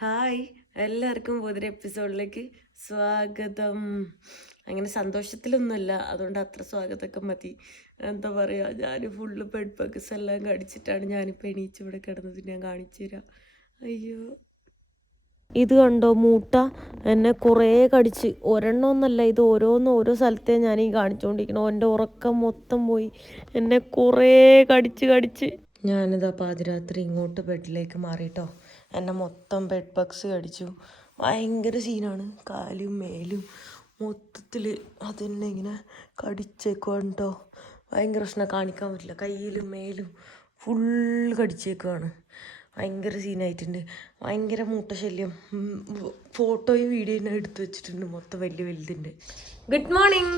Hi. എല്ലാവർക്കും പുതിയ എപ്പിസോഡിലേക്ക് സ്വാഗതം. അങ്ങനെ സന്തോഷത്തിലൊന്നുമല്ല അതുകൊണ്ട് അത്ര സ്വാഗതമൊക്കെ മതി. എന്താ പറയുക ഞാൻ ഫുള്ള് ബെഡ് ബഗ്സ് എല്ലാം കടിച്ചിട്ടാണ് ഞാനിപ്പോൾ എണീച്ച് ഇവിടെ കിടന്നത്. ഞാൻ കാണിച്ചു തരാം. അയ്യോ. ഇത് കണ്ടോ മൂട്ട? എന്നെ കുറേ കടിച്ച്. ഒരെണ്ണമൊന്നല്ല ഇത് ഓരോന്ന് ഓരോ സ്ഥലത്തെ ഞാൻ ഈ കാണിച്ചുകൊണ്ടിരിക്കണം എന്റെ ഉറക്കം മൊത്തം പോയി. എന്നെ കുറേ കടിച്ച് കടിച്ച്. ഞാനിതാ പാതിരാത്രി ഇങ്ങോട്ട് ബെഡിലേക്ക് മാറിയിട്ടോ എന്നെ മൊത്തം ബെഡ് ബഗ്സ് കടിച്ചു. ഭയങ്കര സീനാണ് കാലും മേലും മൊത്തത്തിൽ അതെന്നെ ഇങ്ങനെ കടിച്ചേക്കുവാണ് ഭയങ്കര പ്രശ്നം. കാണിക്കാൻ പറ്റില്ല. കയ്യിലും മേലും ഫുൾ കടിച്ചേക്കുവാണ്. ഭയങ്കര സീനായിട്ടുണ്ട് ഭയങ്കര മൂട്ട ശല്യം ഫോട്ടോയും വീഡിയോയും എടുത്തു വെച്ചിട്ടുണ്ട്. മൊത്തം വലിയ വലുതിന്റെ ഗുഡ് മോർണിംഗ്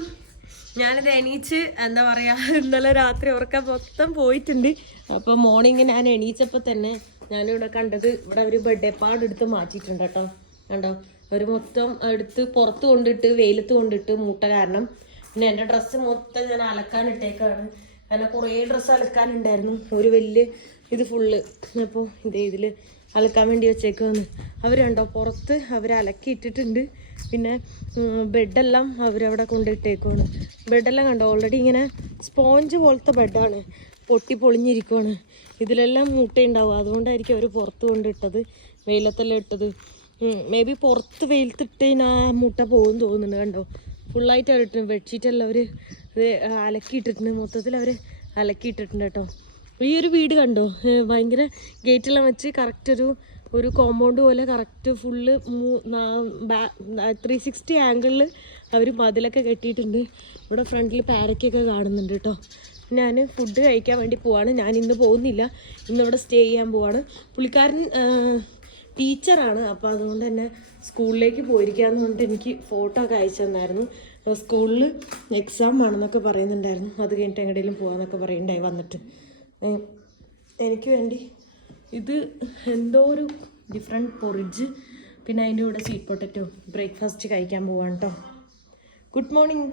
ഞാനിത് എണീച്ച് എന്താ പറയുക ഇന്നലെ രാത്രി ഉറക്കം മൊത്തം പോയിട്ടുണ്ട്. അപ്പോൾ മോർണിംഗ് ഞാൻ എണീച്ചപ്പോൾ തന്നെ ഞാനിവിടെ കണ്ടത് ഇവിടെ അവർ ബർത്ത്ഡേ പാഡ് എടുത്ത് മാറ്റിയിട്ടുണ്ട് കേട്ടോ. കണ്ടോ? ഒരു മൊത്തം എടുത്ത് പുറത്ത് കൊണ്ടിട്ട് വെയിലത്ത് കൊണ്ടിട്ട് മൂട്ട കാരണം. പിന്നെ എന്റെ ഡ്രസ്സ് മൊത്തം ഞാൻ അലക്കാൻ ഇട്ടേക്കാണ്. കാരണം കുറേ ഡ്രസ്സ് അലക്കാനുണ്ടായിരുന്നു. ഒരു വലിയ ഇത് ഫുള്ള് അപ്പോൾ ഇതേ ഇതിൽ അലക്കാൻ വേണ്ടി വെച്ചേക്കുവാന്ന് അവർ കണ്ടോ? പുറത്ത് അവർ അലക്കി ഇട്ടിട്ടുണ്ട്. പിന്നെ ബെഡെല്ലാം അവരവിടെ കൊണ്ടിട്ടേക്കുവാണ്. ബെഡെല്ലാം കണ്ടോ? ഓൾറെഡി ഇങ്ങനെ സ്പോഞ്ച് പോലത്തെ ബെഡാണ് പൊട്ടി പൊളിഞ്ഞിരിക്കുവാണ്. ഇതിലെല്ലാം മുട്ടയുണ്ടാവും. അതുകൊണ്ടായിരിക്കും അവർ പുറത്ത് കൊണ്ടിട്ടത് വെയിലത്തെല്ലാം ഇട്ടത്. മേ ബി പുറത്ത് വെയിലത്തിട്ട് ആ മുട്ട പോകും തോന്നുന്നുണ്ട് കണ്ടോ? ഫുള്ളായിട്ട് അവർ ഇട്ടു ബെഡ്ഷീറ്റെല്ലാം അവർ അലക്കിയിട്ടിട്ടുണ്ട്. മൊത്തത്തിൽ അവർ അലക്കിയിട്ടിട്ടുണ്ട് കേട്ടോ. ഈ ഒരു വീട് കണ്ടോ? ഭയങ്കര ഗേറ്റെല്ലാം വെച്ച് കറക്റ്റ് ഒരു ഒരു കോമ്പൗണ്ട് പോലെ കറക്റ്റ് ഫുള്ള് ത്രീ സിക്സ്റ്റി ആംഗിളിൽ അവർ മതിലൊക്കെ കെട്ടിയിട്ടുണ്ട്. ഇവിടെ ഫ്രണ്ടിൽ പാരക്കൊക്കെ കാണുന്നുണ്ട് കേട്ടോ. ഞാൻ ഫുഡ് കഴിക്കാൻ വേണ്ടി പോവാണ്. ഞാൻ ഇന്ന് പോകുന്നില്ല. ഇന്നിവിടെ സ്റ്റേ ചെയ്യാൻ പോവാണ്. പുള്ളിക്കാരൻ ടീച്ചറാണ് അപ്പോൾ അതുകൊണ്ട് തന്നെ സ്കൂളിലേക്ക് പോയിരിക്കാന്ന് പറഞ്ഞിട്ട് എനിക്ക് ഫോട്ടോ ഒക്കെ അയച്ചു തന്നായിരുന്നു. സ്കൂളിൽ എക്സാം ആണെന്നൊക്കെ പറയുന്നുണ്ടായിരുന്നു. അത് കഴിഞ്ഞിട്ട് എങ്ങടെയും പോകാമെന്നൊക്കെ പറയുന്നുണ്ടായി വന്നിട്ട്. എനിക്ക് വേണ്ടി ഇത് എന്തോ ഒരു ഡിഫറെന്റ് പൊറിജ് പിന്നെ അതിന്റെ കൂടെ സ്വീറ്റ് പൊട്ടറ്റോ ബ്രേക്ക്ഫാസ്റ്റ് കഴിക്കാൻ പോവാണ് കേട്ടോ good morning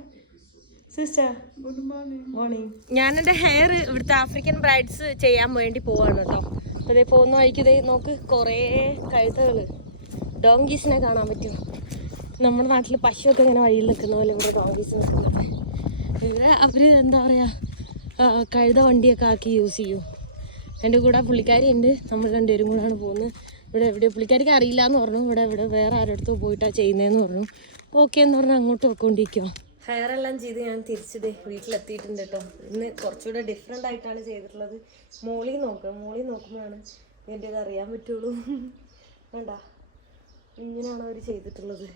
sister good morning morning ഞാൻ എന്റെ ഹെയർ ഇവിടുത്തെ ആഫ്രിക്കൻ ബ്രൈഡ്സ് ചെയ്യാൻ വേണ്ടി പോവാണ് കേട്ടോ അതേ പോകുന്ന വഴിക്ക് ഇതേ നോക്ക് കുറേ കഴുതകൾ ഡോങ്കീസിനെ കാണാൻ പറ്റും നമ്മുടെ നാട്ടിൽ പശുവൊക്കെ ഇങ്ങനെ വഴിയിൽ നിൽക്കുന്ന പോലെ ഇവിടെ ഡോങ്കീസ് നിൽക്കുന്നത് ഇവിടെ അവർ എന്താ പറയുക കഴുത വണ്ടിയൊക്കെ ആക്കി യൂസ് ചെയ്യൂ. എന്റെ കൂടെ പുള്ളിക്കാരി ഉണ്ട്. നമ്മൾ രണ്ടുപേരും കൂടെയാണ് പോകുന്നത്. ഇവിടെ എവിടെ പുള്ളിക്കാരിക്ക് അറിയില്ല എന്ന് പറഞ്ഞു. ഇവിടെ ഇവിടെ വേറെ ആരുടെ പോയിട്ടാണ് ചെയ്യുന്നതെന്ന് പറഞ്ഞു. ഓക്കെ എന്ന് പറഞ്ഞാൽ അങ്ങോട്ട് പോയിക്കൊണ്ടിരിക്കുക ഹെയർ എല്ലാം ചെയ്ത് ഞാൻ തിരിച്ചത് വീട്ടിലെത്തിയിട്ടുണ്ട് കേട്ടോ. ഇന്ന് കുറച്ചുകൂടെ ഡിഫറെന്റ് ആയിട്ടാണ് ചെയ്തിട്ടുള്ളത്. മോളി നോക്കുക മോളി നോക്കുമ്പോഴാണ് എന്റെ ഇത് അറിയാൻ പറ്റുള്ളൂ. വേണ്ട. ഇങ്ങനെയാണ് അവർ ചെയ്തിട്ടുള്ളത്.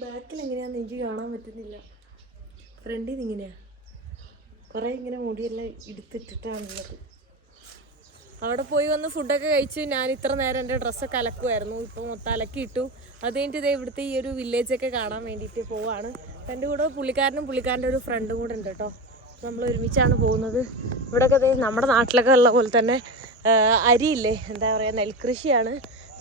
ബാക്കിൽ എങ്ങനെയാണെന്ന് എനിക്ക് കാണാൻ പറ്റുന്നില്ല. ഫ്രണ്ടിൽ നിന്ന് ഇങ്ങനെയാ. കുറേ ഇങ്ങനെ മുടിയെല്ലാം എടുത്തിട്ടിട്ടാണുള്ളത് അവിടെ പോയി വന്ന് ഫുഡൊക്കെ കഴിച്ച് ഞാൻ ഇത്ര നേരം എന്റെ ഡ്രസ്സൊക്കെ അലക്കുമായിരുന്നു ഇപ്പോൾ മൊത്തം അലക്കിയിട്ടു. അത് കഴിഞ്ഞിട്ട് ഇതേ ഇവിടുത്തെ ഈ ഒരു വില്ലേജൊക്കെ കാണാൻ വേണ്ടിയിട്ട് പോവാണ്. എന്റെ കൂടെ പുള്ളിക്കാരനും പുള്ളിക്കാരന്റെ ഒരു ഫ്രണ്ടും കൂടെ ഉണ്ട് കേട്ടോ. നമ്മൾ ഒരുമിച്ചാണ് പോകുന്നത്. ഇവിടെയൊക്കെ ദേ നമ്മുടെ നാട്ടിലൊക്കെ ഉള്ള പോലെ തന്നെ അരിയില്ലേ? എന്താ പറയുക നെൽകൃഷിയാണ്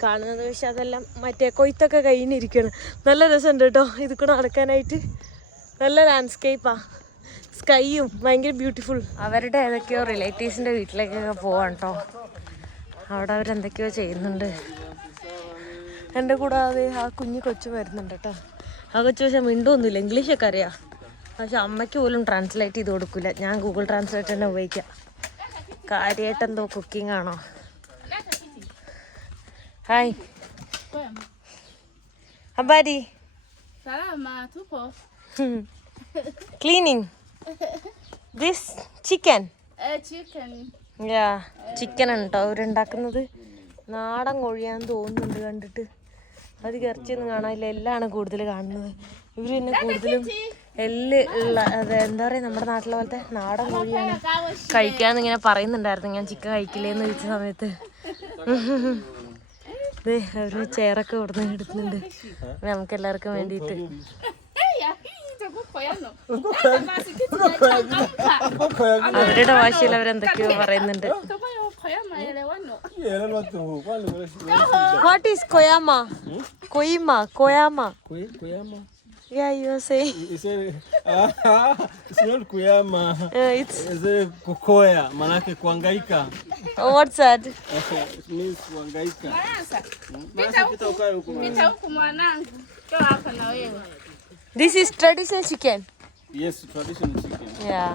കാണുന്നത്. പക്ഷെ അതെല്ലാം മറ്റേ കൊയ്ത്തൊക്കെ കഴിഞ്ഞിരിക്കുകയാണ് നല്ല രസമുണ്ട് കേട്ടോ. ഇത് കൂടെ നടക്കാനായിട്ട്. നല്ല ലാൻഡ്സ്കേപ്പാണ് സ്കൈയും ഭയങ്കര ബ്യൂട്ടിഫുൾ. അവരുടെ ഏതൊക്കെയോ റിലേറ്റീവ്സിന്റെ വീട്ടിലേക്കൊക്കെ പോവാണ് കേട്ടോ അവിടെ അവരെന്തൊക്കെയോ ചെയ്യുന്നുണ്ട്. എന്റെ കൂടാതെ ആ കുഞ്ഞു കൊച്ചു വരുന്നുണ്ട് കേട്ടോ ആ കൊച്ചു പക്ഷെ മിണ്ടൊന്നുമില്ല ഇംഗ്ലീഷൊക്കെ അറിയാം. പക്ഷെ അമ്മയ്ക്ക് പോലും ട്രാൻസ്ലേറ്റ് ചെയ്ത് കൊടുക്കില്ല ഞാൻ ഗൂഗിൾ ട്രാൻസ്ലേറ്റ് തന്നെ ഉപയോഗിക്കാം. കാര്യമായിട്ട് എന്തോ കുക്കിംഗ് ആണോ? Hi അബാരി. Cleaning this chicken chicken yeah chicken കേട്ടോ അവരുണ്ടാക്കുന്നത് നാടൻ കോഴിയാന്ന് തോന്നുന്നുണ്ട് കണ്ടിട്ട്. അത് ഇറച്ചിയൊന്നും കാണാനില്ല. എല്ലാണ് കൂടുതൽ കാണുന്നത്. ഇവർ പിന്നെ കൂടുതലും എല്ല് ഉള്ള അത് എന്താ പറയുക നമ്മുടെ നാട്ടിലെ പോലത്തെ നാടൻ കോഴിയാണ്. കഴിക്കാന്ന് ഇങ്ങനെ പറയുന്നുണ്ടായിരുന്നു. ഞാൻ ചിക്കൻ കഴിക്കില്ലേന്ന് ചോദിച്ച സമയത്ത്. അവർ ചെയറൊക്കെ ഇവിടുന്ന് എടുക്കുന്നുണ്ട് നമുക്ക് എല്ലാവർക്കും വേണ്ടിയിട്ട്. അവരുടെ ഭാഷയിൽ അവരെന്തൊക്കെയോ പറയുന്നുണ്ട് Utakuwa koyama elewano. Yelelwa tu, kwani wewe what is കൊയാമ കൊയ്മ കൊയാമ kuyama Yeah, you are saying. You said, ah, it's not kuyama. Uh, it's It's a kukoya, manake kuangaika. oh, what's that? it means kuangaika. Manasa, Basi pita ukae huko. pita huku mwanangu. Njoo hapa na wewe. This is traditional chicken. Yes, traditional chicken. Yeah.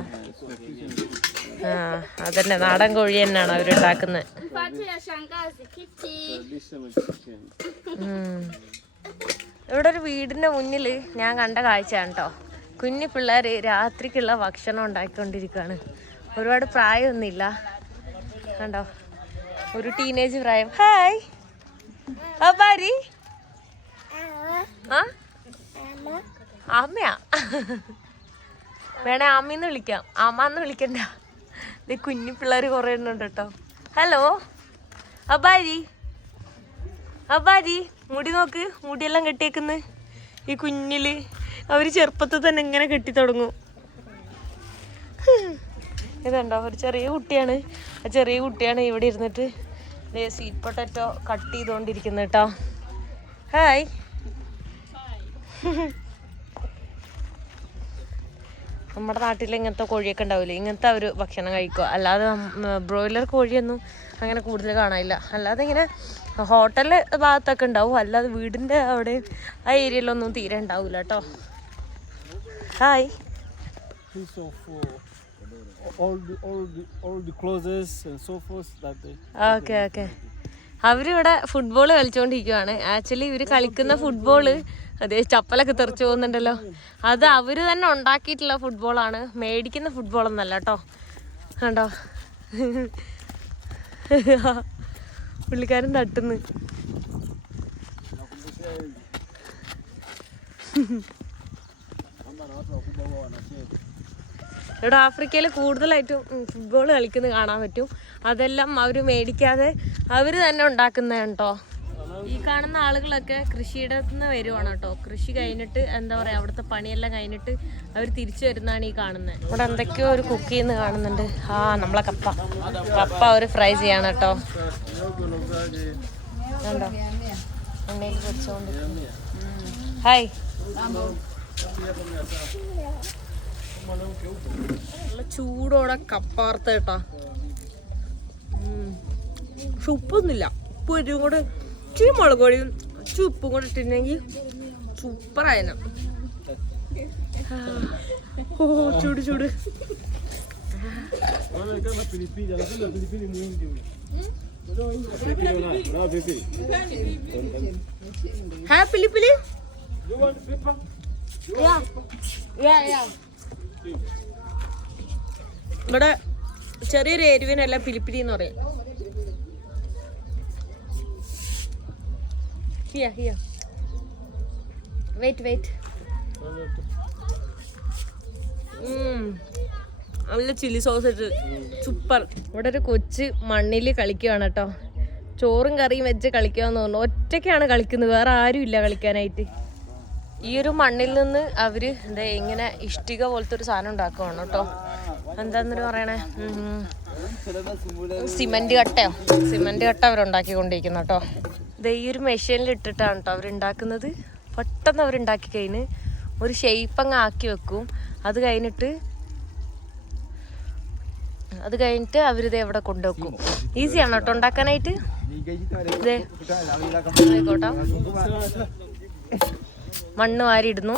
ആ അതന്നെ. നാടൻ കോഴി തന്നെയാണ്. Traditional chicken. ഇവിടെ ഒരു വീടിന്റെ മുന്നിൽ ഞാൻ കണ്ട കാഴ്ചയാണ് കേട്ടോ കുഞ്ഞു പിള്ളേർ രാത്രിക്കുള്ള ഭക്ഷണം ഉണ്ടാക്കിക്കൊണ്ടിരിക്കുകയാണ് ഒരുപാട് പ്രായമൊന്നുമില്ല. കണ്ടോ? ഒരു ടീനേജ് പ്രായം. ഹായ് അപ്പാരി. ആ? അമ്മയാ വേണേ അമ്മന്ന് വിളിക്കാം. അമ്മ എന്ന് വിളിക്കണ്ട. ഇത് കുഞ്ഞു പിള്ളേർ കുറേ എണ്ണുണ്ട് കേട്ടോ. ഹലോ? അബാരി അബാരി മുടി നോക്ക്. മുടിയെല്ലാം കെട്ടിയേക്കുന്ന്. ഈ കുഞ്ഞിൽ അവർ ചെറുപ്പത്തിൽ തന്നെ ഇങ്ങനെ കെട്ടി തുടങ്ങും. ഇതുണ്ടോ ഒരു ചെറിയ കുട്ടിയാണ്. ആ ചെറിയ കുട്ടിയാണ് ഇവിടെ ഇരുന്നിട്ട് സീറ്റ് പൊട്ടറ്റോ കട്ട് ചെയ്തുകൊണ്ടിരിക്കുന്നത് കേട്ടോ. ഹായ്. നമ്മുടെ നാട്ടിൽ ഇങ്ങനത്തെ കോഴിയൊക്കെ ഉണ്ടാവില്ലേ ഇങ്ങനത്തെ ഒരു ഭക്ഷണം കഴിക്കുക. അല്ലാതെ ബ്രോയിലർ കോഴിയൊന്നും അങ്ങനെ കൂടുതൽ കാണാനില്ല. അല്ലാതെ ഇങ്ങനെ ഹോട്ടൽ ഭാഗത്തൊക്കെ ഉണ്ടാവും. അല്ലാതെ വീടിന്റെ അവിടെ ആ ഏരിയയിലൊന്നും തീരെ ഉണ്ടാവില്ല കേട്ടോ ഹായ് ഓക്കെ ഓക്കെ അവരിവിടെ ഫുട്ബോൾ കളിച്ചുകൊണ്ടിരിക്കുവാണ് ആക്ച്വലി ഇവർ കളിക്കുന്ന ഫുട്ബോൾ അതേ ചപ്പലൊക്കെ തെറിച്ചു പോകുന്നുണ്ടല്ലോ. അത് അവർ തന്നെ ഉണ്ടാക്കിയിട്ടുള്ള ഫുട്ബോളാണ് മേടിക്കുന്ന ഫുട്ബോൾ ഒന്നല്ല കേട്ടോ കണ്ടോ? പുള്ളിക്കാരൻ തട്ടുന്നു. ഇവിടെ ആഫ്രിക്കയിൽ കൂടുതലായിട്ടും ഫുട്ബോൾ കളിക്കുന്നത് കാണാൻ പറ്റും. അതെല്ലാം അവർ മേടിക്കാതെ അവർ തന്നെ ഉണ്ടാക്കുന്നതാണ് കേട്ടോ. ഈ കാണുന്ന ആളുകളൊക്കെ കൃഷിയിടത്ത് നിന്ന് വരുവാണ് കേട്ടോ. കൃഷി കഴിഞ്ഞിട്ട് എന്താ പറയാ അവിടുത്തെ പണിയെല്ലാം കഴിഞ്ഞിട്ട് അവർ തിരിച്ചു വരുന്നതാണ് ഈ കാണുന്നത്. ഇവിടെ എന്തൊക്കെയോ ഒരു കുക്ക് ചെയ്യുന്ന കാണുന്നുണ്ട്. ആ നമ്മളെ കപ്പ. കപ്പ അവർ ഫ്രൈ ചെയ്യാണ് കേട്ടോ. കണ്ടോ? ഹായ് നല്ല ചൂടോടെ കപ്പാർത്ത കേട്ടാ. പക്ഷെ ഉപ്പൊന്നുമില്ല. ഉപ്പ് ഒരു കൂടെ ഇച്ചിരി മുളക് പൊടിയും ഇച്ചി ഉപ്പും കൂടെ ഇട്ടിരുന്നെങ്കിൽ സൂപ്പറായന ഓ ചൂട് ചൂട്. ഇവിടെ ചെറിയൊരു എരിവിനല്ല പിലിപ്പിലി എന്ന് പറയും. ഹിയ ഹിയ. വെയിറ്റ് വെയിറ്റ് നല്ല ചില്ലി സോസ് ഇട്ട് സൂപ്പർ. ഇവിടെ ഒരു കൊച്ച് മണ്ണിൽ കളിക്കുകയാണ് കേട്ടോ. ചോറും കറിയും വെച്ച് കളിക്കാന്ന് തോന്നുന്നു ഒറ്റയ്ക്കാണ് കളിക്കുന്നത്. വേറെ ആരും ഇല്ല കളിക്കാനായിട്ട്. ഈ ഒരു മണ്ണിൽ നിന്ന് അവർ എന്താ ഇങ്ങനെ ഇഷ്ടിക പോലത്തെ ഒരു സാധനം ഉണ്ടാക്കുവാണ് കേട്ടോ. എന്താന്നൊരു പറയണേ? സിമെന്റ് കട്ടയോ സിമന്റ് കട്ട അവരുണ്ടാക്കിക്കൊണ്ടിരിക്കുന്നു കേട്ടോ. ഇത് ഈ ഒരു മെഷീനിൽ ഇട്ടിട്ടാണ് കേട്ടോ അവരുണ്ടാക്കുന്നത് പെട്ടെന്ന് അവരുണ്ടാക്കി കഴിഞ്ഞ് ഒരു ഷേപ്പ് അങ്ങ് ആക്കി വെക്കും. അത് കഴിഞ്ഞിട്ട് അത് കഴിഞ്ഞിട്ട് അവരിത് എവിടെ കൊണ്ടുവെക്കും. ഈസിയാണ് കേട്ടോ ഉണ്ടാക്കാനായിട്ട്? ഇതേ ആയിക്കോട്ടെ മണ്ണ് വാരിയിടുന്നു.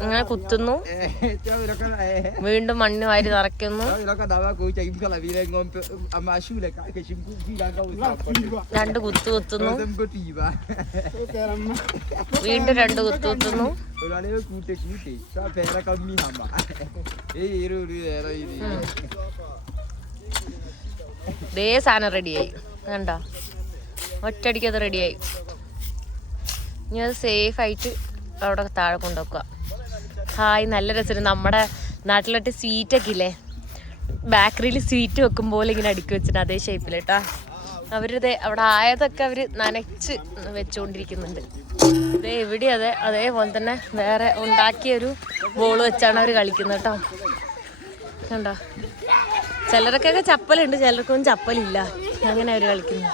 അങ്ങനെ കുത്തുന്നു. വീണ്ടും മണ്ണ് വാരി നിറയ്ക്കുന്നു. രണ്ട് കുത്തു കുത്തുന്നു. വീണ്ടും രണ്ട് കുത്തു കുത്തുന്നു. ദേ സാധനം റെഡിയായി കണ്ടോ? ഒറ്റയടിക്ക് അത് റെഡിയായി ഇനി അത് സേഫ് ആയിട്ട് അവിടെ താഴെ കൊണ്ടുവെക്കുക. ഹായ് നല്ല രസം നമ്മുടെ നാട്ടിലൊട്ട് സ്വീറ്റൊക്കെ ഇല്ലേ? ബേക്കറിയിൽ സ്വീറ്റ് വെക്കും പോലെ ഇങ്ങനെ അടുക്കി വെച്ചിട്ട് അതേ ഷേപ്പിൽ കേട്ടാ അവരിത് അവിടെ ആയതൊക്കെ അവർ നനച്ച് വെച്ചുകൊണ്ടിരിക്കുന്നുണ്ട് ഇത് എവിടെ അതെ അതേപോലെ തന്നെ വേറെ ഉണ്ടാക്കിയൊരു ബോൾ വെച്ചാണ് അവർ കളിക്കുന്നത് കേട്ടോ കണ്ടോ? ചിലർക്കൊക്കെ ചപ്പലുണ്ട് ചിലർക്കൊന്നും ചപ്പലില്ല അങ്ങനെ അവർ കളിക്കുന്നു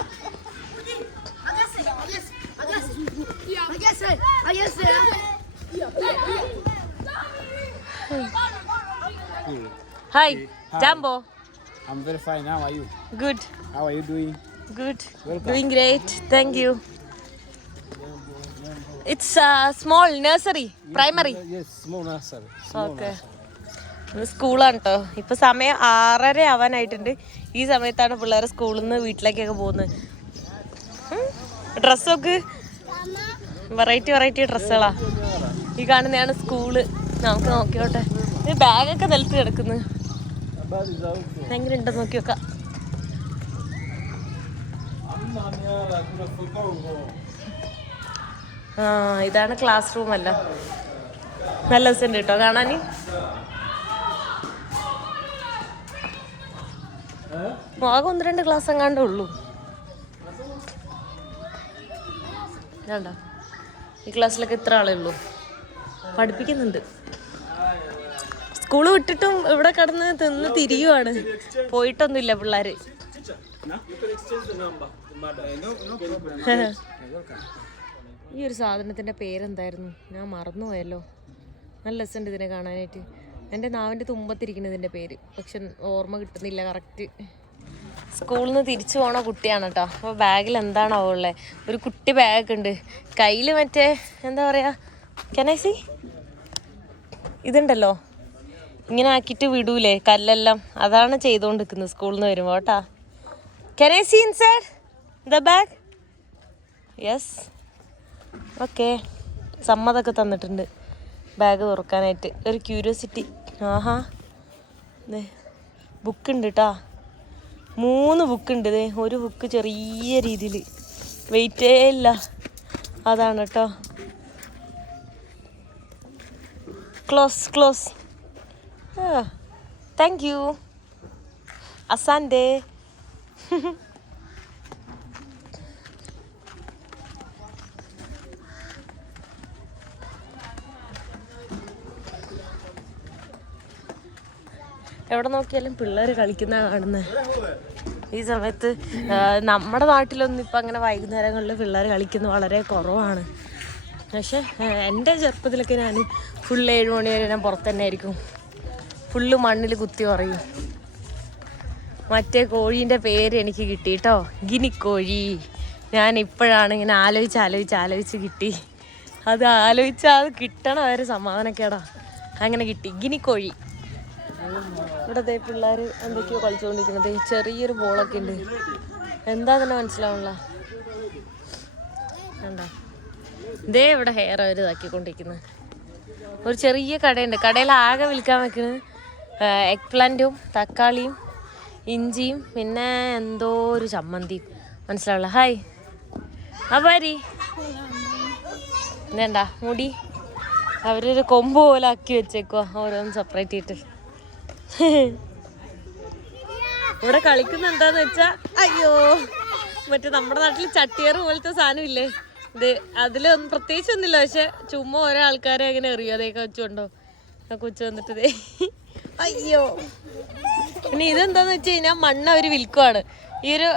ഹായ് ജാംബോ I'm very fine. How are you? Good How are you doing? Good doing great thank you it's small nursery primary Yes, small nursery. Small okay. nursery. സ്കൂളാണ് കേട്ടോ ഇപ്പൊ സമയം ആറര ആവാനായിട്ടുണ്ട്. ഈ സമയത്താണ് പിള്ളേരെ സ്കൂളിൽ നിന്ന് വീട്ടിലേക്കൊക്കെ പോകുന്നത്. ഡ്രസ്സൊക്കെ വെറൈറ്റി വെറൈറ്റി ഡ്രസ്സുകളാ ഈ കാണുന്നതാണ് സ്കൂൾ. നമുക്ക് നോക്കിയോട്ടെ. ഈ ബാഗൊക്കെ നിലത്ത് കിടക്കുന്നു. ഭയങ്കര ഉണ്ടെന്ന് നോക്കി നോക്കാം. ആ ഇതാണ് ക്ലാസ് റൂം അല്ല. നല്ല രസമുണ്ട് കേട്ടോ കാണാൻ ആകെ ഒന്ന് രണ്ട് ഗ്ലാസ് എങ്ങാണ്ടേ ഉള്ളൂ. വേണ്ട ഈ ക്ലാസ്സിലൊക്കെ ഇത്ര ആളേ ഉള്ളൂ. പഠിപ്പിക്കുന്നുണ്ട്. സ്കൂൾ വിട്ടിട്ടും ഇവിടെ കിടന്ന് തിന്ന് തിരിയുവാണ്. പോയിട്ടൊന്നുമില്ല പിള്ളേര്. ഈ ഒരു സാധനത്തിന്റെ പേരെന്തായിരുന്നു? ഞാൻ മറന്നുപോയല്ലോ. നല്ല രസമുണ്ട് ഇതിനെ കാണാനായിട്ട്. എന്റെ നാവിന്റെ തുമ്പത്തിരിക്കുന്നതിന്റെ പേര്. പക്ഷെ ഓർമ്മ കിട്ടുന്നില്ല കറക്റ്റ് സ്കൂളിൽ നിന്ന് തിരിച്ചു പോണ കുട്ടിയാണ് കേട്ടോ അപ്പോൾ ബാഗിൽ എന്താണോ ഉള്ളത് ഒരു കുട്ടി ബാഗ് ഉണ്ട്. കയ്യിൽ മറ്റേ എന്താ പറയുക കനൈസി ഇതുണ്ടല്ലോ. ഇങ്ങനെ ആക്കിയിട്ട് വിടൂലേ? കല്ലെല്ലാം. അതാണ് ചെയ്തുകൊണ്ടിരിക്കുന്നത് സ്കൂളിൽ നിന്ന് വരുമ്പോൾ കേട്ടാ കനൈസി inside the bag yes okay സമ്മതമൊക്കെ തന്നിട്ടുണ്ട് ബാഗ് തുറക്കാനായിട്ട്. ഒരു ക്യൂരിയോസിറ്റി ആഹാ. ബുക്ക് ഉണ്ട് കേട്ടാ മൂന്ന് ബുക്ക് ഉണ്ട് ദേ. ഒരു ബുക്ക് ചെറിയ രീതിയിൽ വെയിറ്റേ ഇല്ല. അതാണ് കേട്ടോ ക്ലോസ് ക്ലോസ് താങ്ക് യു അസാന്റെ എവിടെ നോക്കിയാലും പിള്ളേർ കളിക്കുന്ന കാണുന്നത് ഈ സമയത്ത് നമ്മുടെ നാട്ടിലൊന്നും ഇപ്പം അങ്ങനെ വൈകുന്നേരങ്ങളിൽ പിള്ളേർ കളിക്കുന്നത് വളരെ കുറവാണ്. പക്ഷെ എന്റെ ചെറുപ്പത്തിലൊക്കെ ഞാൻ ഫുൾ ഏഴ് മണി വരെ ഞാൻ പുറത്ത് തന്നെ ആയിരിക്കും. ഫുള്ള് മണ്ണിൽ കുത്തി പറയും മറ്റേ കോഴീന്റെ പേര് എനിക്ക് കിട്ടി കേട്ടോ ഗിനിക്കോഴി. ഞാൻ ഇപ്പോഴാണ് ഇങ്ങനെ ആലോചിച്ച് ആലോചിച്ച് ആലോചിച്ച് കിട്ടി. അത് ആലോചിച്ചാൽ അത് കിട്ടണ വരെ സമാധാനക്കേടാ അങ്ങനെ കിട്ടി. ഗിനിക്കോഴി. ഇവിടെ ദേ പിള്ളേർ എന്തൊക്കെയോ കളിച്ചുകൊണ്ടിരിക്കുന്നത്. ഈ ചെറിയൊരു ബോളൊക്കെ ഉണ്ട്. എന്താ തന്നെ മനസ്സിലാവുള്ള കണ്ടോ? ദേ ഇവിടെ ഹെയർ അവർ ഇതാക്കിക്കൊണ്ടിരിക്കുന്നത് ഒരു ചെറിയ കടയുണ്ട്. കടയിൽ ആകെ വിൽക്കാൻ വെക്കുന്നത് എഗ് പ്ലാന്റും തക്കാളിയും ഇഞ്ചിയും പിന്നെ എന്തോ ഒരു ചമ്മന്തിയും മനസ്സിലാവില്ല ഹായ് അപ്പാരി എന്താ മുടി? അവരൊരു കൊമ്പ് പോലെ ആക്കി വെച്ചേക്കുവാ ഓരോന്ന് സെപ്പറേറ്റ് ചെയ്തിട്ട് ഇവിടെ കളിക്കുന്ന എന്താന്ന് വെച്ചാ അയ്യോ മറ്റേ നമ്മുടെ നാട്ടിൽ ചട്ടിയർ പോലത്തെ സാധനം ഇല്ലേ? ഇത് അതിലൊന്നും പ്രത്യേകിച്ചൊന്നുമില്ല പക്ഷെ ചുമ്മാ ഓരോ ആൾക്കാരെ അങ്ങനെ എറിയോ അതേ കൊച്ചുണ്ടോ ആ കൊച്ചു വന്നിട്ട് ദേ. അയ്യോ. പിന്നെ ഇതെന്താന്ന് വെച്ച് കഴിഞ്ഞാൽ മണ്ണ് അവർ വിൽക്കുവാണ്. ഈ ഒരു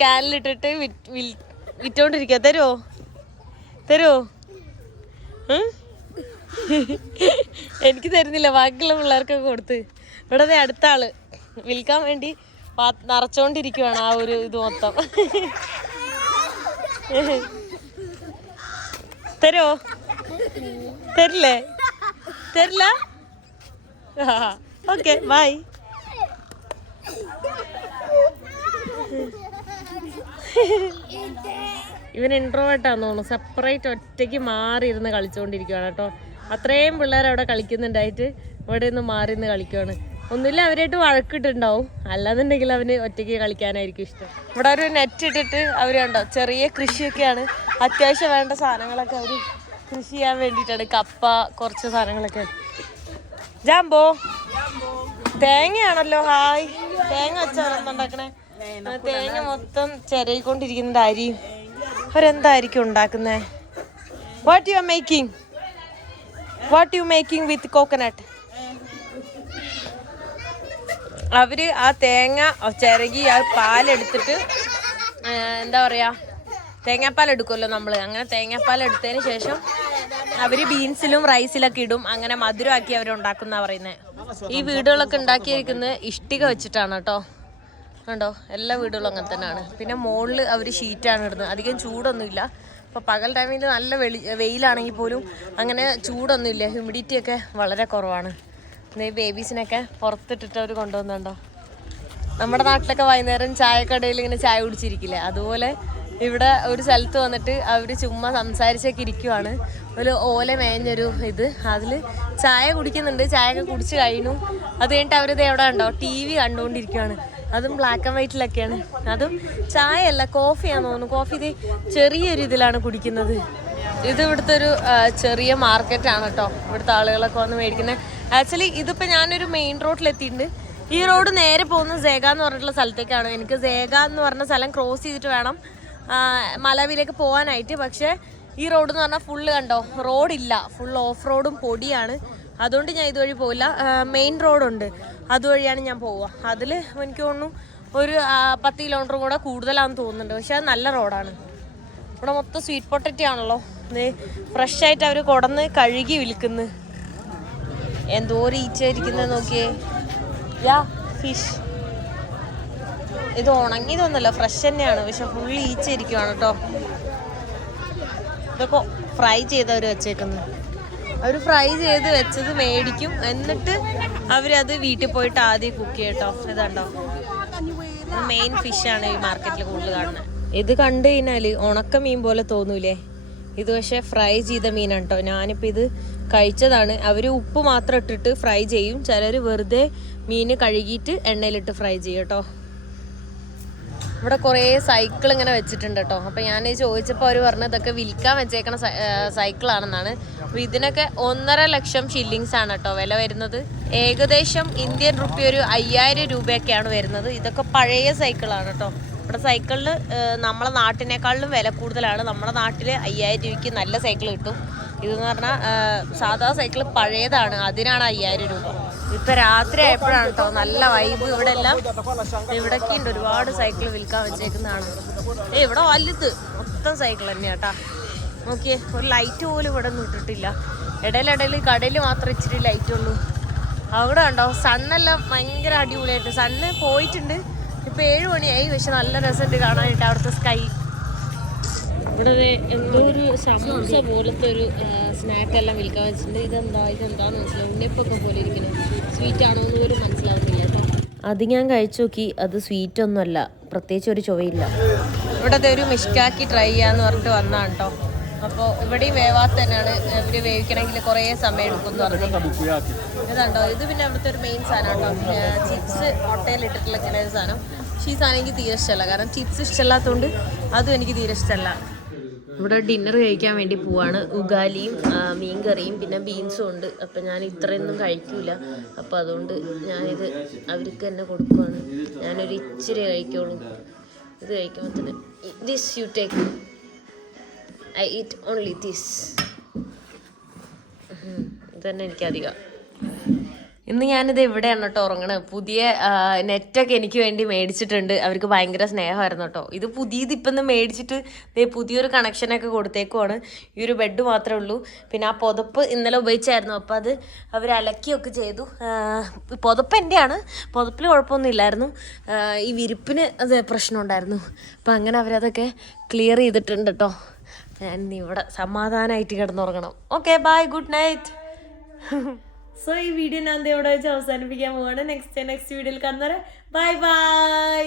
ക്യാനിലിട്ടിട്ട് വിറ്റോണ്ടിരിക്കുക തരുമോ തരുമോ എനിക്ക് തരുന്നില്ല ബാക്കിയുള്ള പിള്ളേർക്കൊക്കെ കൊടുത്ത്. ഇവിടെ അടുത്ത ആൾ വിൽക്കാൻ വേണ്ടി നിറച്ചോണ്ടിരിക്കുവാണ് ആ ഒരു ഇത് മൊത്തം. തരോ? തരില്ലേ? തരില്ല? Okay bye. ഇവൻ ഇൻട്രോവേർട്ടാന്ന് തോന്നുന്നു. സെപ്പറേറ്റ് ഒറ്റയ്ക്ക് മാറി ഇരുന്ന് കളിച്ചുകൊണ്ടിരിക്കുകയാണ് കേട്ടോ. അത്രയും പിള്ളേർ അവിടെ കളിക്കുന്നുണ്ടായിട്ട് ഇവിടെ നിന്ന് മാറി നിന്ന് കളിക്കുകയാണ് ഒന്നുമില്ല അവരായിട്ട് വഴക്കിട്ടുണ്ടാവും. അല്ലാന്നുണ്ടെങ്കിൽ അവന് ഒറ്റയ്ക്ക് കളിക്കാനായിരിക്കും ഇഷ്ടം. ഇവിടെ ഒരു നെറ്റ് ഇട്ടിട്ട് അവർ കണ്ടോ ചെറിയ കൃഷിയൊക്കെയാണ്. അത്യാവശ്യം വേണ്ട സാധനങ്ങളൊക്കെ അവർ കൃഷി ചെയ്യാൻ വേണ്ടിയിട്ടാണ്. കപ്പ കുറച്ച് സാധനങ്ങളൊക്കെ. ജാമ്പോ തേങ്ങയാണല്ലോ ഹായ്. തേങ്ങ വെച്ചാണെന്നുണ്ടാക്കണേ തേങ്ങ മൊത്തം ചിരയിക്കൊണ്ടിരിക്കുന്നുണ്ട് അരി. അവരെന്തായിരിക്കും ഉണ്ടാക്കുന്നേ? What you are making what you making with coconut അവർ ആ തേങ്ങ ചിരകി ആ പാലെടുത്തിട്ട് എന്താ പറയാ തേങ്ങാപ്പാൽ എടുക്കുമല്ലോ നമ്മൾ അങ്ങനെ തേങ്ങാപ്പാൽ എടുത്തതിന് ശേഷം അവർ ബീൻസിലും റൈസിലൊക്കെ ഇടും. അങ്ങനെ മധുരമാക്കി അവർ ഉണ്ടാക്കുന്ന പറയുന്നത് ഈ വീടുകളൊക്കെ ഉണ്ടാക്കിയിരിക്കുന്നത് ഇഷ്ടിക വെച്ചിട്ടാണ് കേട്ടോ. കണ്ടോ? എല്ലാ വീടുകളും അങ്ങനെ തന്നെയാണ്. പിന്നെ മുകളിൽ അവർ ഷീറ്റാണ് ഇടുന്നത്. അധികം ചൂടൊന്നുമില്ല. അപ്പോൾ പകൽ ടൈമിൽ നല്ല വെളി വെയിലാണെങ്കിൽ പോലും അങ്ങനെ ചൂടൊന്നുമില്ല. ഹ്യൂമിഡിറ്റി ഒക്കെ വളരെ കുറവാണ്. ബേബീസിനൊക്കെ പുറത്തിട്ടിട്ട് അവർ കൊണ്ടുവന്നുണ്ടോ നമ്മുടെ നാട്ടിലൊക്കെ വൈകുന്നേരം ചായക്കടയിൽ ഇങ്ങനെ ചായ കുടിച്ചിരിക്കില്ലേ? അതുപോലെ ഇവിടെ ഒരു സ്ഥലത്ത് വന്നിട്ട് അവർ ചുമ്മാ സംസാരിച്ചൊക്കെ ഇരിക്കുവാണ്. ഒരു ഓല മേഞ്ഞൊരു ഇത്. അതിൽ ചായ കുടിക്കുന്നുണ്ട്. ചായ ഒക്കെ കുടിച്ച് കഴിഞ്ഞു. അത് കഴിഞ്ഞിട്ട് അവരിത് എവിടെ ഉണ്ടോ ടി വി കണ്ടുകൊണ്ടിരിക്കുവാണ്. അതും ബ്ലാക്ക് ആൻഡ് വൈറ്റിലൊക്കെയാണ് അതും ചായ അല്ല തോന്നുന്നു. കോഫി ഇത് ചെറിയൊരു ഇതിലാണ് കുടിക്കുന്നത്. ഇത് ഇവിടുത്തെ ഒരു ചെറിയ മാർക്കറ്റാണ് കേട്ടോ ഇവിടുത്തെ ആളുകളൊക്കെ വന്ന് മേടിക്കുന്നത് ആക്ച്വലി ഇതിപ്പോൾ ഞാനൊരു മെയിൻ റോഡിൽ എത്തിയിട്ടുണ്ട് ഈ റോഡ് നേരെ പോകുന്ന സേഗ എന്ന് പറഞ്ഞിട്ടുള്ള സ്ഥലത്തേക്കാണ്. എനിക്ക് സേഗ എന്ന് പറഞ്ഞ സ്ഥലം ക്രോസ് ചെയ്തിട്ട് വേണം മലവിലേക്ക് പോകാനായിട്ട്. പക്ഷേ ഈ റോഡ് എന്ന് പറഞ്ഞാൽ ഫുള്ള് കണ്ടോ റോഡില്ല ഫുൾ ഓഫ് റോഡും പൊടിയാണ്. അതുകൊണ്ട് ഞാൻ ഇതുവഴി പോവില്ല. മെയിൻ റോഡുണ്ട് അതുവഴിയാണ് ഞാൻ പോവുക. അതിൽ എനിക്ക് തോന്നുന്നു ഒരു പത്ത് കിലോമീറ്റർ കൂടെ കൂടുതലാണെന്ന് തോന്നുന്നുണ്ട്. പക്ഷെ അത് നല്ല റോഡാണ് ഇവിടെ മൊത്തം സ്വീറ്റ് പൊട്ടറ്റോ ആണല്ലോ. ഫ്രഷ് ആയിട്ട് അവർ കുടന്ന് കഴുകി വിൽക്കുന്നു. എന്തോ ഒരു ഈച്ച നോക്കിയേ. യാ ഫിഷ് ഇത് ഉണങ്ങിയതൊന്നുമല്ല ഫ്രഷ് തന്നെയാണ്. പക്ഷെ ഫുൾ ഈച്ച ഇരിക്കുവാണ് കേട്ടോ ഇതൊക്കെ ഫ്രൈ ചെയ്ത് അവർ വെച്ചേക്കുന്നു. അവർ ഫ്രൈ ചെയ്ത് വെച്ചത് മേടിക്കും. എന്നിട്ട് അവരത് വീട്ടിൽ പോയിട്ട് ആദ്യം കുക്ക് ചെയ്യട്ടോ. ഇതുണ്ടോ. മെയിൻ ഫിഷാണ് ഈ മാർക്കറ്റിൽ കൂടുതൽ കാണുന്നത് ഇത് കണ്ടു കഴിഞ്ഞാൽ ഉണക്ക മീൻ പോലെ തോന്നൂലേ? ഇത് പക്ഷേ ഫ്രൈ ചെയ്ത മീനാണ് കേട്ടോ ഞാനിപ്പോൾ ഇത് കഴിച്ചതാണ്. അവർ ഉപ്പ് മാത്രം ഇട്ടിട്ട് ഫ്രൈ ചെയ്യും. ചിലർ വെറുതെ മീൻ കഴുകിയിട്ട് എണ്ണയിലിട്ട് ഫ്രൈ ചെയ്യും കേട്ടോ. ഇവിടെ കുറേ സൈക്കിൾ ഇങ്ങനെ വെച്ചിട്ടുണ്ട് കേട്ടോ. അപ്പം ഞാൻ ചോദിച്ചപ്പോൾ അവർ പറഞ്ഞു ഇതൊക്കെ വിൽക്കാൻ വെച്ചേക്കണ സൈക്കിളാണെന്നാണ്. അപ്പോൾ ഇതിനൊക്കെ ഒന്നര ലക്ഷം ഷില്ലിങ്സ് ആണ് കേട്ടോ വില വരുന്നത്. ഏകദേശം ഇന്ത്യൻ റുപ്പി ഒരു അയ്യായിരം രൂപയൊക്കെയാണ് വരുന്നത്. ഇതൊക്കെ പഴയ സൈക്കിളാണ് കേട്ടോ. ഇവിടെ സൈക്കിളിൽ നമ്മളെ നാട്ടിനേക്കാളിലും വില കൂടുതലാണ്. നമ്മുടെ നാട്ടിൽ അയ്യായിരം രൂപയ്ക്ക് നല്ല സൈക്കിൾ കിട്ടും. ഇതെന്ന് പറഞ്ഞാൽ സാധാ സൈക്കിൾ പഴയതാണ്. അതിനാണ് അയ്യായിരം രൂപ. ഇപ്പൊ രാത്രി ആയപ്പോഴാണ് കേട്ടോ നല്ല വൈബ് ഇവിടെ എല്ലാം. ഇവിടൊക്കെ ഉണ്ട് ഒരുപാട് സൈക്കിൾ വിൽക്കാൻ വെച്ചേക്കുന്നതാണ്. ഏ ഇവിടെ വലുത്. മൊത്തം സൈക്കിൾ തന്നെയാ കേട്ടാ നോക്കിയേ ഒരു ലൈറ്റ് പോലും ഇവിടെ ഒന്നും ഇട്ടിട്ടില്ല. ഇടയിലിടയിൽ കടയിൽ മാത്രം ഇച്ചിരി ലൈറ്റ് ഉള്ളൂ. അവിടെ ഉണ്ടോ സണ്ണെല്ലാം ഭയങ്കര അടിപൊളിയായിട്ട്. സണ്ണ് പോയിട്ടുണ്ട്. ഇപ്പൊ ഏഴ് മണിയായി പക്ഷെ നല്ല രസമുണ്ട് കാണാനായിട്ട്. അവിടുത്തെ സ്കൈ ഇവിടെ എന്തോ ഒരു സമൂസ പോലത്തെ ഒരു സ്നാക്ക് എല്ലാം വിൽക്കാൻ വെച്ചിട്ടുണ്ട്. ഇതെന്താ ഇതെന്താന്ന് മനസ്സിലാവും ഉണ്ണിപ്പൊക്കെ പോലെ ഇരിക്കുന്നത് സ്വീറ്റ് ആണോ എന്ന് പോലും മനസ്സിലാവുന്നില്ല അത് ഞാൻ കഴിച്ചു നോക്കി. അത് സ്വീറ്റ് ഒന്നുമല്ല പ്രത്യേകിച്ച് ഒരു ചുവയില്ല ഇവിടത്തെ ഒരു മിഷ്കാക്കി ട്രൈ ചെയ്യാന്ന് പറഞ്ഞിട്ട് വന്നാണ് കേട്ടോ അപ്പോൾ ഇവിടെയും വേവാത്ത തന്നെയാണ്. ഇവർ വേവിക്കണമെങ്കിൽ കുറേ സമയം എടുക്കും എന്ന് പറഞ്ഞു. ഇതാണ്ടോ ഇത് പിന്നെ അവിടുത്തെ ഒരു മെയിൻ സാധനം കേട്ടോ ചിപ്സ് ഹോട്ടലിൽ ഇട്ടിട്ടുള്ള ഇങ്ങനെ ഒരു സാധനം. പക്ഷേ ഈ സാധനം എനിക്ക് തീരെ ഇഷ്ടമല്ല. കാരണം ചിപ്സ് ഇഷ്ടമല്ലാത്തതുകൊണ്ട് അതും എനിക്ക് തീരെ ഇഷ്ടമല്ല. ഇവിടെ ഡിന്നർ കഴിക്കാൻ വേണ്ടി പോവാണ്. ഉഗാലിയും മീൻ മീൻകറിയും പിന്നെ ബീൻസും ഉണ്ട്. അപ്പം ഞാൻ ഇത്രയൊന്നും കഴിക്കൂല. അപ്പം അതുകൊണ്ട് ഞാനിത് അവർക്ക് തന്നെ കൊടുക്കുവാണ്. ഞാനൊരു ഇച്ചിരി കഴിക്കുള്ളൂ. ഇത് കഴിക്കുമ്പോൾ തന്നെ this you take I eat only this ഇതന്നെ എനിക്കധികം ഇന്ന് ഞാനിത് എവിടെയാണ് കേട്ടോ ഉറങ്ങണത്. പുതിയ നെറ്റൊക്കെ എനിക്ക് വേണ്ടി മേടിച്ചിട്ടുണ്ട്. അവർക്ക് ഭയങ്കര സ്നേഹമായിരുന്നു കേട്ടോ. ഇത് പുതിയത് ഇപ്പം ഒന്ന് മേടിച്ചിട്ട് പുതിയൊരു കണക്ഷനൊക്കെ കൊടുത്തേക്കുവാണ്. ഈ ഒരു ബെഡ് മാത്രമേ ഉള്ളൂ. പിന്നെ ആ പുതപ്പ് ഇന്നലെ ഉപയോഗിച്ചായിരുന്നു. അപ്പോൾ അത് അവർ അലക്കിയൊക്കെ ചെയ്തു. പുതപ്പ് എന്റെയാണ് പുതപ്പിൽ കുഴപ്പമൊന്നും ഇല്ലായിരുന്നു. ഈ വിരിപ്പിന് അത് പ്രശ്നം ഉണ്ടായിരുന്നു. അപ്പം അങ്ങനെ അവരതൊക്കെ ക്ലിയർ ചെയ്തിട്ടുണ്ട് കേട്ടോ. ഞാൻ ഇവിടെ സമാധാനമായിട്ട് കിടന്നുറങ്ങണം. Okay bye good night so ഈ വീഡിയോ ഞാൻ ഇവിടെ വെച്ച് അവസാനിപ്പിക്കാൻ പോവാണ്. നെക്സ്റ്റ് നെക്സ്റ്റ് വീഡിയോയിൽ കാണുന്നവരെ ബൈ ബൈ